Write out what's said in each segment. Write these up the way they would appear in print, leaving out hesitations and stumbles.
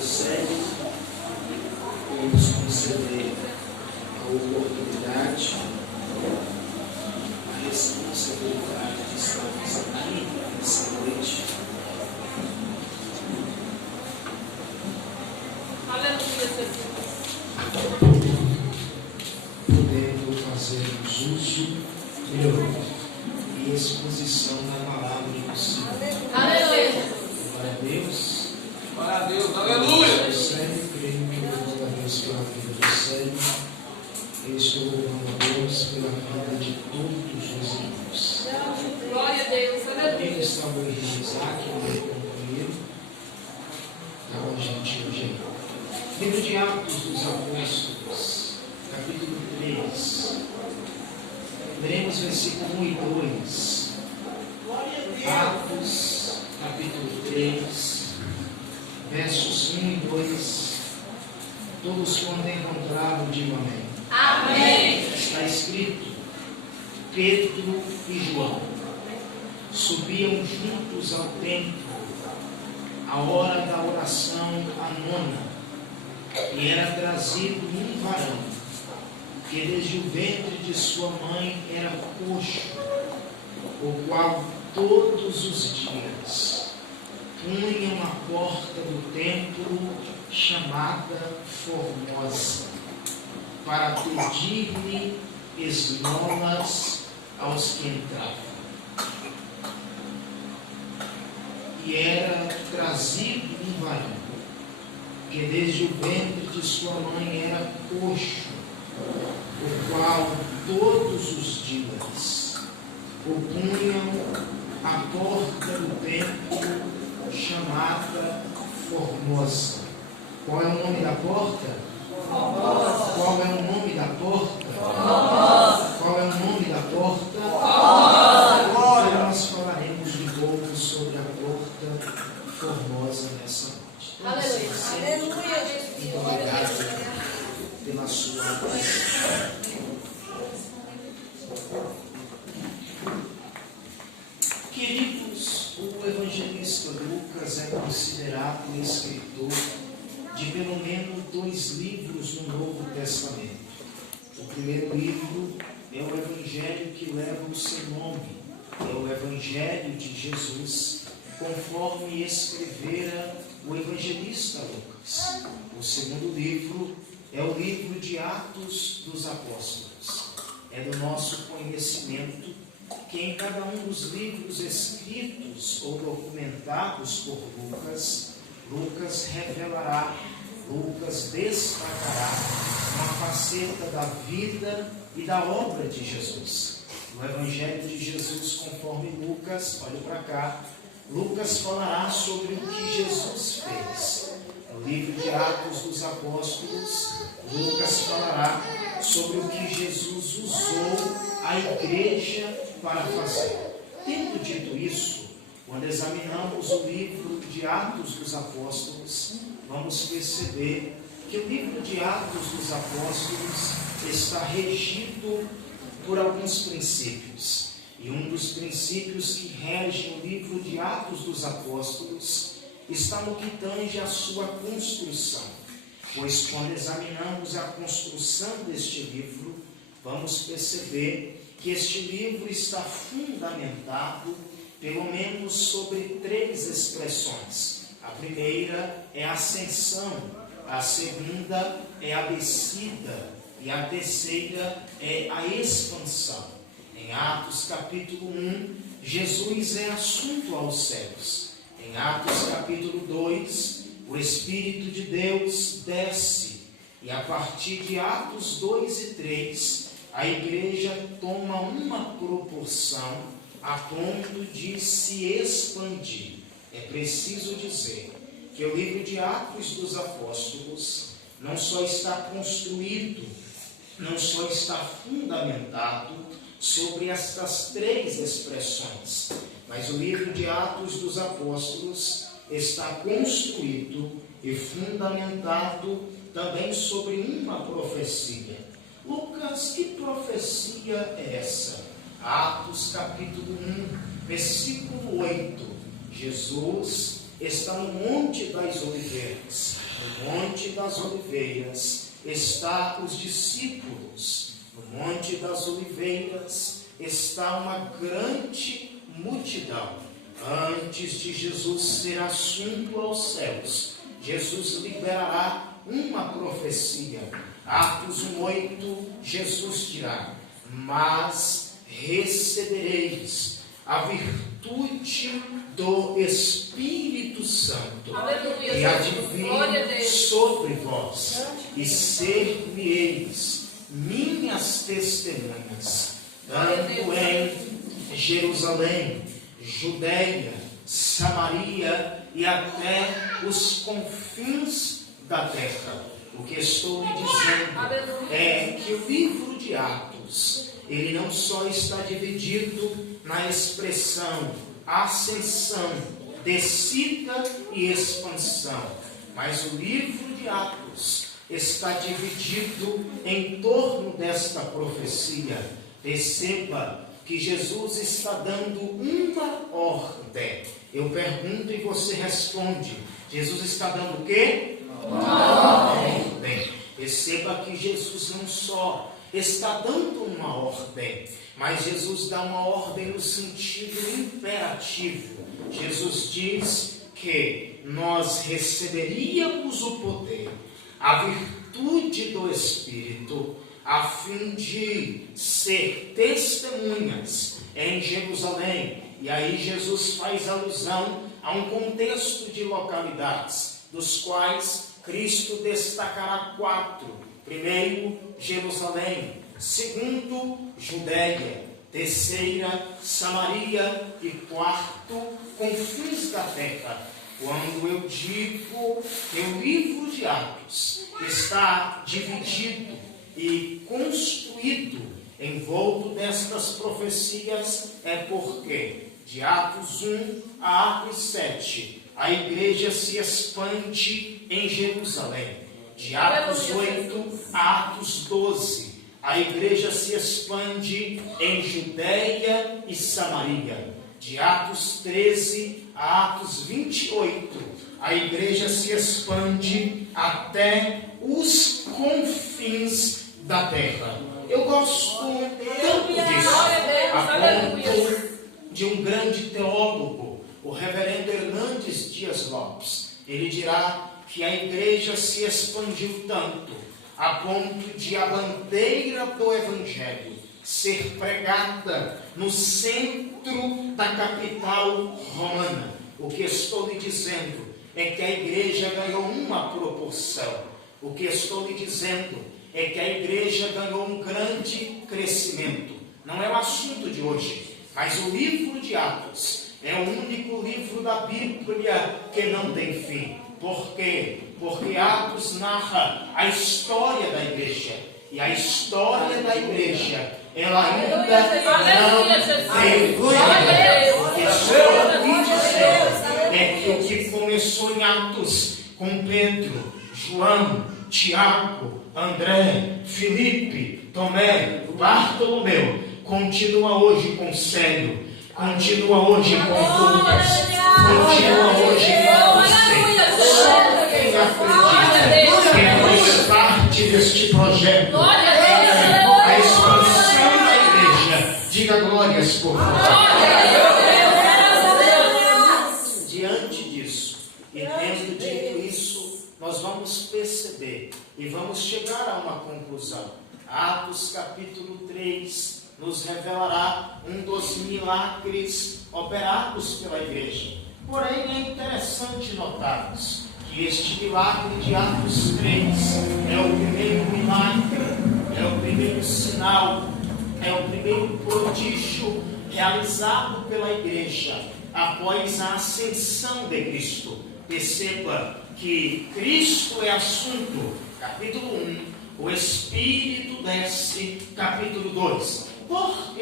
série e nos conceder a oportunidade, a responsabilidade de estarmos aqui nessa noite. Podendo fazermos uso e exposição da palavra do Senhor. Aleluia! Glória a Deus. Glória a Deus, aleluia! Eu sempre creio que eu vou a Deus pela vida do Senhor. Eu estou louvando a Deus pela vida de todos os irmãos. Glória a Deus, aleluia! Quem está o irmão Isaac, o meu companheiro, está com a gente hoje aí. Livro de Atos dos Apóstolos, capítulo 3. Leremos versículo 1 e 2. Atos, capítulo 3, versos 1 e 2. Todos quando encontraram, digam amém. Amém! Está escrito: Pedro e João subiam juntos ao templo à hora da oração à nona, e era trazido um varão que desde o ventre de sua mãe era coxo, o qual todos os dias punham à porta do templo chamada Formosa, para pedir-lhe esmolas aos que entravam. E era trazido um varão que desde o ventre de sua mãe era coxo, o qual todos os dias o punham à porta do templo chamada Formosa. Qual é o nome da porta? Formosa. Qual é o nome da porta? Formosa. Qual é o nome da porta? Formosa. Então nós falaremos de novo sobre a porta Formosa nessa noite. Aleluia! Aleluia! Muito obrigado pela sua atenção. Queridos, o evangelista Lucas é considerado o escritor de pelo menos 2 livros no Novo Testamento. O primeiro livro é o Evangelho que leva o seu nome, é o Evangelho de Jesus, conforme escrevera o evangelista Lucas. O segundo livro é o livro de Atos dos Apóstolos. É do nosso conhecimento que em cada um dos livros escritos ou documentados por Lucas, Lucas revelará, Lucas destacará uma faceta da vida e da obra de Jesus. No Evangelho de Jesus, conforme Lucas, olhe para cá, Lucas falará sobre o que Jesus fez. No livro de Atos dos Apóstolos, Lucas falará sobre o que Jesus usou a igreja para fazer. Tendo dito isso, quando examinamos o livro de Atos dos Apóstolos, vamos perceber que o livro de Atos dos Apóstolos está regido por alguns princípios. E um dos princípios que regem o livro de Atos dos Apóstolos está no que tange à sua construção. Pois quando examinamos a construção deste livro, vamos perceber que este livro está fundamentado pelo menos sobre 3 expressões. A primeira é a ascensão, a segunda é a descida e a terceira é a expansão. Em Atos capítulo 1, Jesus é assunto aos céus. Em Atos capítulo 2, o Espírito de Deus desce. E a partir de Atos 2 e 3, a igreja toma uma proporção a ponto de se expandir. É preciso dizer que o livro de Atos dos Apóstolos não só está construído, não só está fundamentado sobre estas 3 expressões, mas o livro de Atos dos Apóstolos está construído e fundamentado também sobre uma profecia. Lucas, que profecia é essa? Atos capítulo 1, versículo 8. Jesus está no Monte das Oliveiras. No Monte das Oliveiras está os discípulos. No Monte das Oliveiras está uma grande multidão. Antes de Jesus ser assunto aos céus, Jesus liberará uma profecia. Atos 1:8, Jesus dirá: mas recebereis a virtude do Espírito Santo, e há de vir sobre vós, e ser-me-eis minhas testemunhas, tanto em Jerusalém, Judeia, Samaria e até os confins da terra. O que estou lhe dizendo é que o livro de Atos, ele não só está dividido na expressão ascensão, descida e expansão, mas o livro de Atos está dividido em torno desta profecia. Perceba que Jesus está dando uma ordem. Eu pergunto e você responde. Jesus está dando o quê? Uma ordem. Perceba que Jesus não só está dando uma ordem, mas Jesus dá uma ordem no sentido imperativo. Jesus diz que nós receberíamos o poder, a virtude do Espírito, a fim de ser testemunhas em Jerusalém. E aí Jesus faz alusão a um contexto de localidades, dos quais Cristo destacará 4. Primeiro, Jerusalém. Segundo, Judeia. Terceira, Samaria. E quarto, confins da terra. Quando eu digo que o livro de Atos está dividido e construído, envolto destas profecias, é porque de Atos 1 a Atos 7, a igreja se expande em Jerusalém. De Atos 8 a Atos 12, a igreja se expande em Judeia e Samaria. De Atos 13 a Atos 28, a igreja se expande até os confins da terra. Eu gosto tanto disso, a ponto de um grande teólogo, o reverendo Hernandes Dias Lopes. Ele dirá que a igreja se expandiu tanto, a ponto de a bandeira do Evangelho ser pregada no centro da capital romana. O que estou lhe dizendo é que a igreja ganhou uma proporção. O que estou lhe dizendo é que a igreja ganhou um grande crescimento. Não é o assunto de hoje, mas o livro de Atos é o único livro da Bíblia que não tem fim. Por quê? Porque Atos narra a história da igreja. E a história da igreja, ela ainda não tem fim. O que estou lhe dizendo é que o que começou em Atos com Pedro, João, Tiago, André, Filipe, Tomé, Bartolomeu, continua hoje com Célio, continua hoje com Lucas, continua hoje com você. Só quem acredita que faz parte deste projeto, a expansão da igreja, diga glórias por favor. Diante disso, e tendo dito isso, nós vamos perceber e vamos chegar a uma conclusão. Atos capítulo 3 nos revelará um dos milagres operados pela igreja. Porém, é interessante notarmos que este milagre de Atos 3 é o primeiro milagre, é o primeiro sinal, é o primeiro prodígio realizado pela igreja após a ascensão de Cristo. Perceba que Cristo é assunto, capítulo 1, o Espírito desce, capítulo 2. Por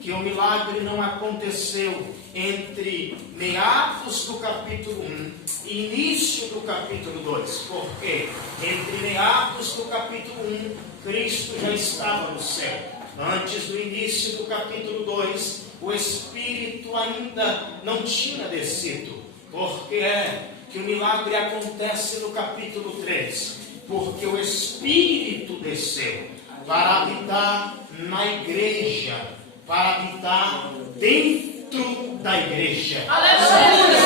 que o milagre não aconteceu entre meados do capítulo 1 e início do capítulo 2? Porque entre meados do capítulo 1, Cristo já estava no céu. Antes do início do capítulo 2, o Espírito ainda não tinha descido. Porque que o milagre acontece no capítulo 3, porque o Espírito desceu para habitar na igreja, para habitar dentro da igreja. Aleluia!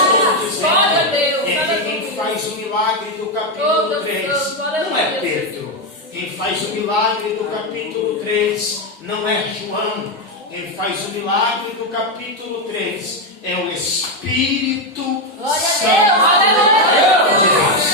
Glória a Deus! É que quem faz o milagre do capítulo 3 não é Pedro. Quem faz o milagre do capítulo 3 não é João. Quem faz o milagre do capítulo 3 é o Espírito Santo de Deus.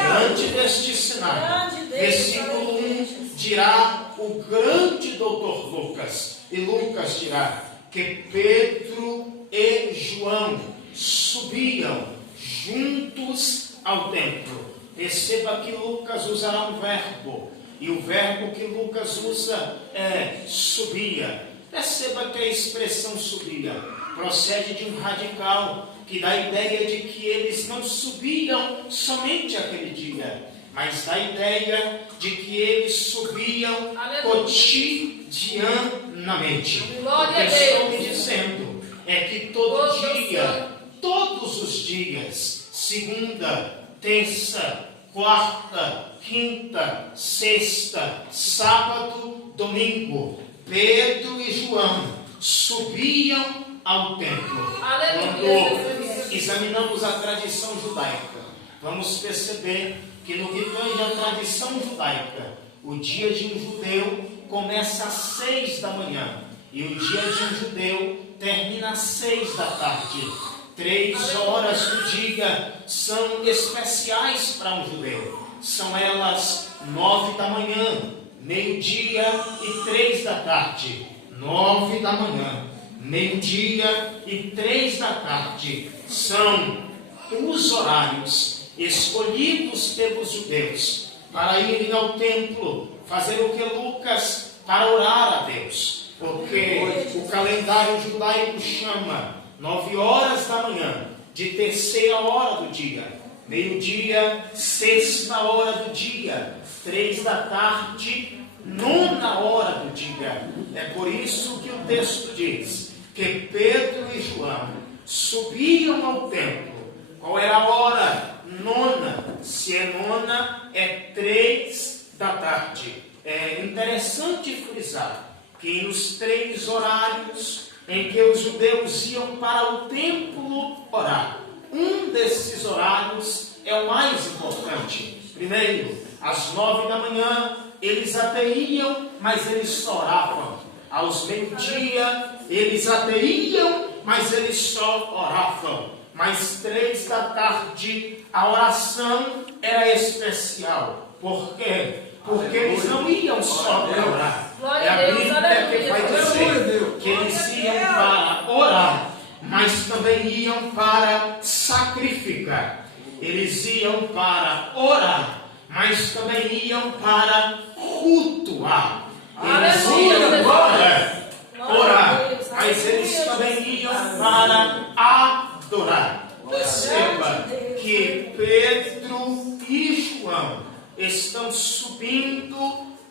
Diante deste sinal, versículo 1 dirá o grande doutor Lucas, e Lucas dirá que Pedro e João subiam juntos ao templo. Perceba que Lucas usará um verbo, e o verbo que Lucas usa é subia. Perceba que a expressão subia procede de um radical que dá a ideia de que eles não subiam somente aquele dia, mas dá a ideia de que eles subiam cotidianamente. O que estou me dizendo é que todo dia, todos os dias, segunda, terça, quarta, quinta, sexta, sábado, domingo, Pedro e João subiam ao templo. Quando examinamos a tradição judaica, vamos perceber que no que tange à tradição judaica, o dia de um judeu começa às 6 da manhã e o dia de um judeu termina às 6 da tarde. 3 horas do dia são especiais para um judeu. São elas 9 da manhã, meio-dia e 3 da tarde. 9 da manhã, meio-dia e 3 da tarde são os horários escolhidos pelos judeus para irem ao templo, fazer o que Lucas, para orar a Deus. Porque o calendário judaico chama 9 horas da manhã de terceira hora do dia, meio-dia, sexta hora do dia, 3 da tarde, 9ª hora do dia. É por isso que o texto diz que Pedro e João subiam ao templo. Qual era a hora? 9ª. Se é 9ª, é 3 da tarde. É interessante frisar que nos 3 horários em que os judeus iam para o templo orar, um desses horários é o mais importante. Primeiro, às 9 da manhã, eles até iam, mas eles só oravam. Aos meio-dia, eles até iam, mas eles só oravam. Mas 3 da tarde, a oração era especial. Por quê? Porque eles não iam só para orar. É a Bíblia que vai dizer que eles iam para orar, mas também iam para sacrificar. Eles iam para orar, mas também iam para cultuar. Eles iam para orar, mas eles também iam para adorar. Perceba que Pedro e João estão subindo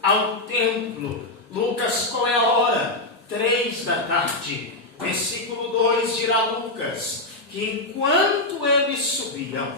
ao templo. Lucas, qual é a hora? 3 da tarde. Versículo 2 dirá Lucas que enquanto eles subiam,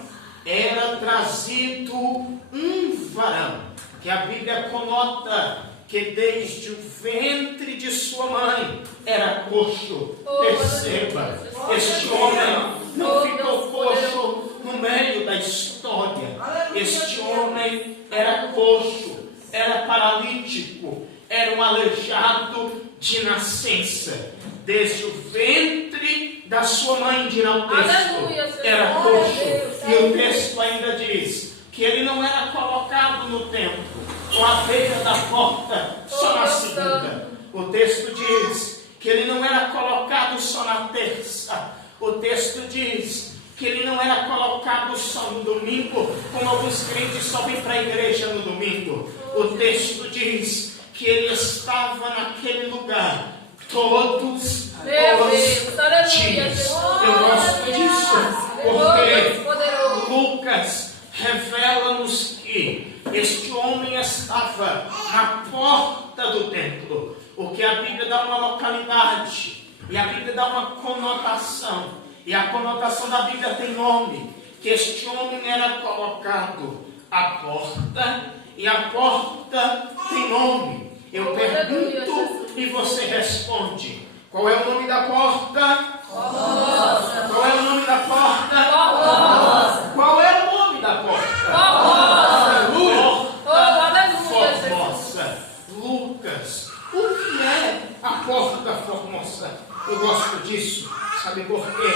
era trazido um varão, que a Bíblia conota que desde o ventre de sua mãe era coxo. Perceba, este homem não ficou coxo no meio da história. Este homem era coxo, era paralítico, era um aleijado de nascença. Desde o ventre da sua mãe, dirá o texto, era coxo. E o texto ainda diz que ele não era colocado no templo, com a beira da porta, só na segunda. O texto diz que ele não era colocado só na terça. O texto diz que ele não era colocado só no domingo, como alguns crentes só vêm para a igreja no domingo. O texto diz que ele estava naquele lugar todos os dias. Eu gosto disso, porque Lucas revela-nos que este homem estava na porta do templo, porque a Bíblia dá uma localidade, e a Bíblia dá uma conotação, e a conotação da Bíblia tem nome. que este homem era colocado à porta, e a porta tem nome. Eu pergunto e você responde. Qual é o nome da porta? Formosa. Qual é o nome da porta? Formosa. Qual é o nome da porta? Formosa. Porta Aleluia, Formosa. Lucas, o que é a porta formosa? Eu gosto disso. Sabe por quê?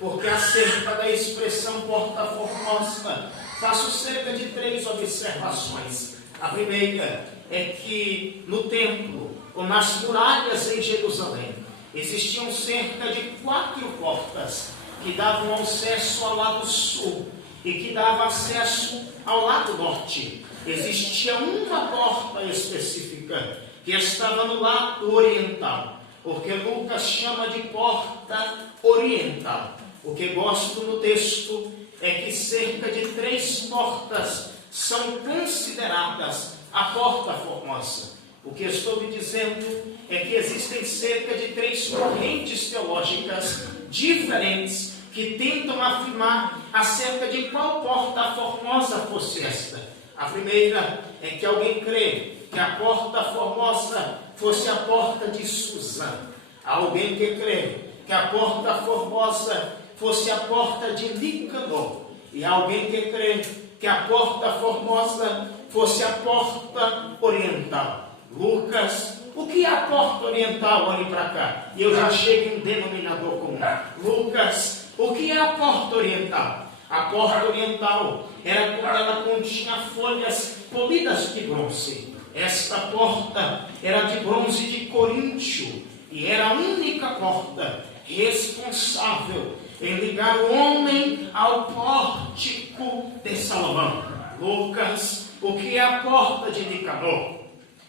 Porque acerca da expressão porta formosa, faço cerca de 3 observações. A primeira é que no templo, ou nas muralhas em Jerusalém, existiam cerca de 4 portas que davam acesso ao lado sul e que davam acesso ao lado norte. Existia uma porta específica que estava no lado oriental, porque Lucas chama de porta oriental. O que gosto no texto é que cerca de 3 portas são consideradas a porta formosa. O que estou lhe dizendo é que existem cerca de 3 correntes teológicas diferentes que tentam afirmar acerca de qual porta formosa fosse esta. A primeira é que alguém crê que a porta formosa fosse a porta de Suzã. Há alguém que crê que a porta formosa fosse a porta de Nicanor. E há alguém que crê que a porta formosa fosse a porta oriental. Lucas, o que é a porta oriental? Olhe para cá. E eu já chego em um denominador comum. Lucas, o que é a porta oriental? A porta oriental era quando ela continha folhas polidas de bronze. Esta porta era de bronze de Coríntio e era a única porta responsável em ligar o homem ao pórtico de Salomão. Lucas, o que é a porta de Nicanor?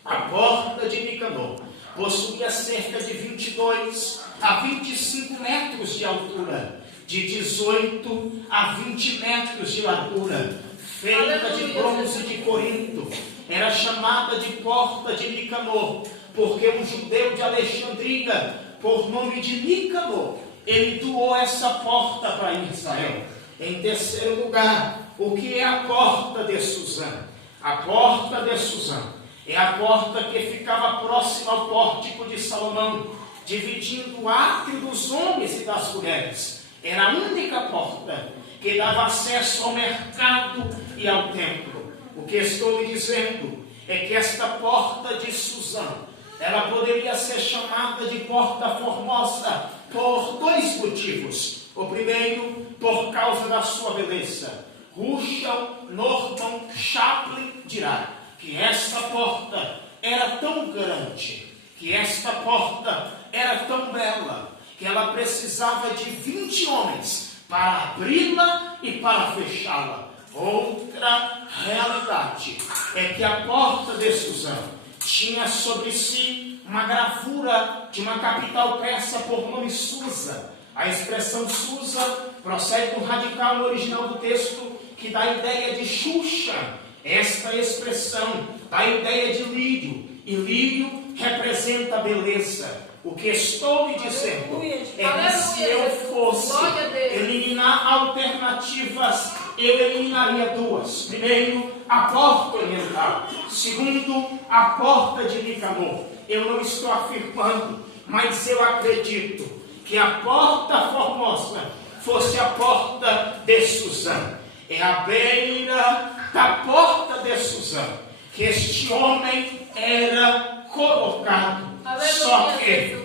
A porta de Nicanor possuía cerca de 22 a 25 metros de altura, de 18 a 20 metros de largura, feita de bronze de Corinto. Era chamada de porta de Nicanor, porque um judeu de Alexandria, por nome de Nicanor, ele doou essa porta para Israel. Em terceiro lugar, o que é a porta de Suzã? A porta de Suzã é a porta que ficava próxima ao pórtico de Salomão, dividindo o átrio dos homens e das mulheres. Era a única porta que dava acesso ao mercado e ao templo. O que estou lhe dizendo é que esta porta de Suzã, ela poderia ser chamada de porta formosa por 2 motivos. O primeiro, por causa da sua beleza. Russell Norman Chaplin dirá que esta porta era tão grande, que esta porta era tão bela, que ela precisava de 20 homens para abri-la e para fechá-la. Outra realidade é que a porta de Suzã tinha sobre si uma gravura de uma capital persa por nome Susa. A expressão Susa procede do radical no original do texto, que dá a ideia de Xuxa. Esta expressão dá a ideia de lírio, e lírio representa beleza. O que estou lhe dizendo é que se eu fosse eliminar alternativas, eu eliminaria 2. Primeiro, a porta oriental. Segundo, a porta de Nicanor. Eu não estou afirmando, mas eu acredito que a porta formosa fosse a porta de Suzã. É à beira da porta de Suzã que este homem era colocado. Aleluia. Só que,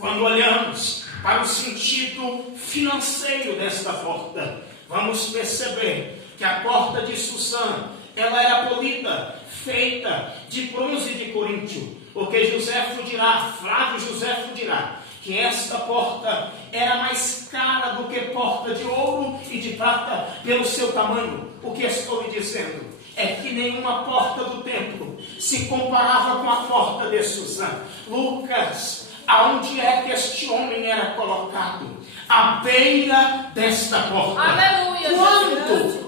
quando olhamos para o sentido financeiro desta porta, vamos perceber que a porta de Suzã, ela era polida, feita de bronze de Coríntio. Porque Flávio Joséfo dirá, que esta porta era mais cara do que porta de ouro e de prata pelo seu tamanho. O que estou lhe dizendo é que nenhuma porta do templo se comparava com a porta de Suzã. Lucas, aonde é que este homem era colocado? À beira desta porta. Aleluia.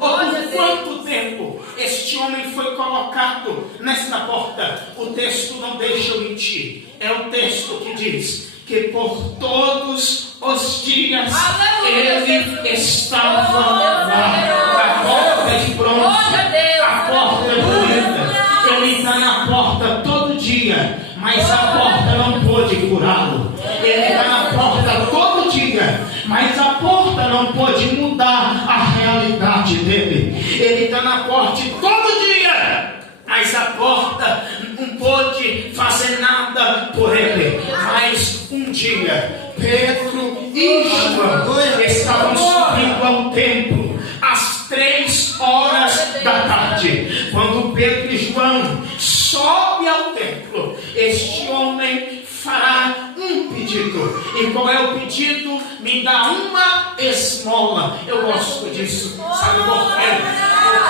Por quanto tempo este homem foi colocado nesta porta? O texto não deixa eu mentir. É o texto que diz que por todos os dias, Aleluia, ele Jesus. estava Oh, Deus, lá. A porta de bronze, Glória a Deus. a porta bonita. Ele está na porta todo dia, mas a porta não pôde curá-lo. Ele está na porta todo dia, mas a porta não pode mudar a realidade dele. Ele está na porta todo dia, mas a porta não pôde fazer nada por ele. Mas um dia, Pedro e João estavam subindo ao templo às 3h da tarde. Quando Pedro e João sobem ao templo, este homem fará um pedido. E qual é o pedido? Me dá uma esmola. Eu gosto disso. Sabe por quê?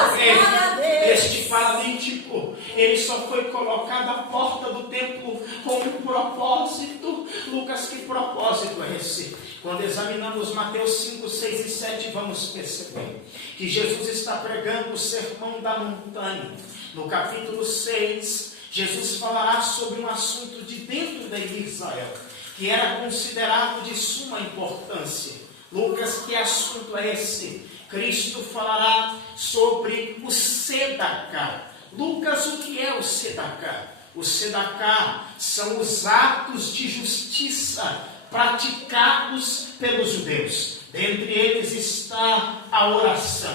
Porque este paralítico, ele só foi colocado à porta do templo com um propósito. Lucas, que propósito é esse? Quando examinamos Mateus 5, 6 e 7, vamos perceber que Jesus está pregando o sermão da montanha. No capítulo 6, Jesus falará sobre um assunto de dentro da ilha de Israel, que era considerado de suma importância. Lucas, que assunto é esse? Cristo falará sobre o Sedacá. Lucas, o que é o Sedacá? O Sedacá são os atos de justiça praticados pelos judeus. Dentre eles está a oração,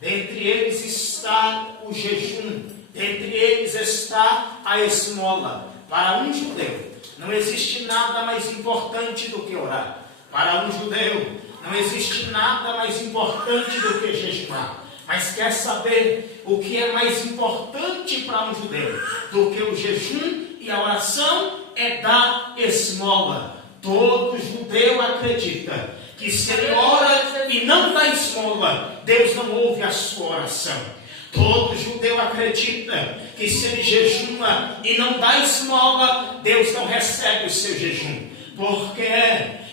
dentre eles está o jejum, dentre eles está a esmola. Para um judeu não existe nada mais importante do que orar. Para um judeu não existe nada mais importante do que jejuar. Mas quer saber o que é mais importante para um judeu do que o jejum e a oração? É dar esmola. Todo judeu acredita que se ele ora e não dá esmola, Deus não ouve a sua oração. Todo judeu acredita que se ele jejuma e não dá esmola, Deus não recebe o seu jejum. Porque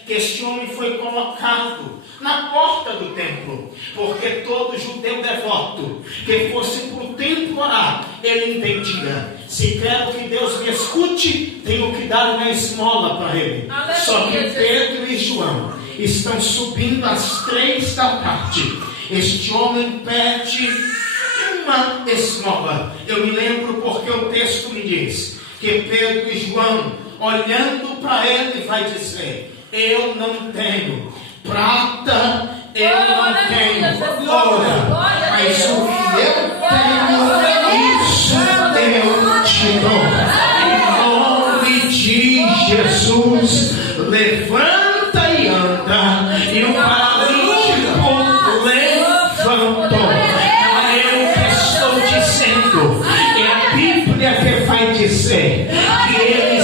que este homem foi colocado na porta do templo, porque todo judeu devoto que fosse para o templo orar, ele entendia: se quero que Deus me escute, tenho que dar uma esmola para ele. Aleluia. Só que Pedro e João estão subindo às 3 da tarde. Este homem pede uma esmola. Eu me lembro porque o texto me diz que Pedro e João, olhando para ele, vai dizer: eu não tenho prata, eu não tenho ouro, mas o que eu tenho, isso eu te dou. Em nome de Jesus, levanta e anda. E o paralítico levantou. Não é eu que estou dizendo, é a Bíblia que vai dizer que ele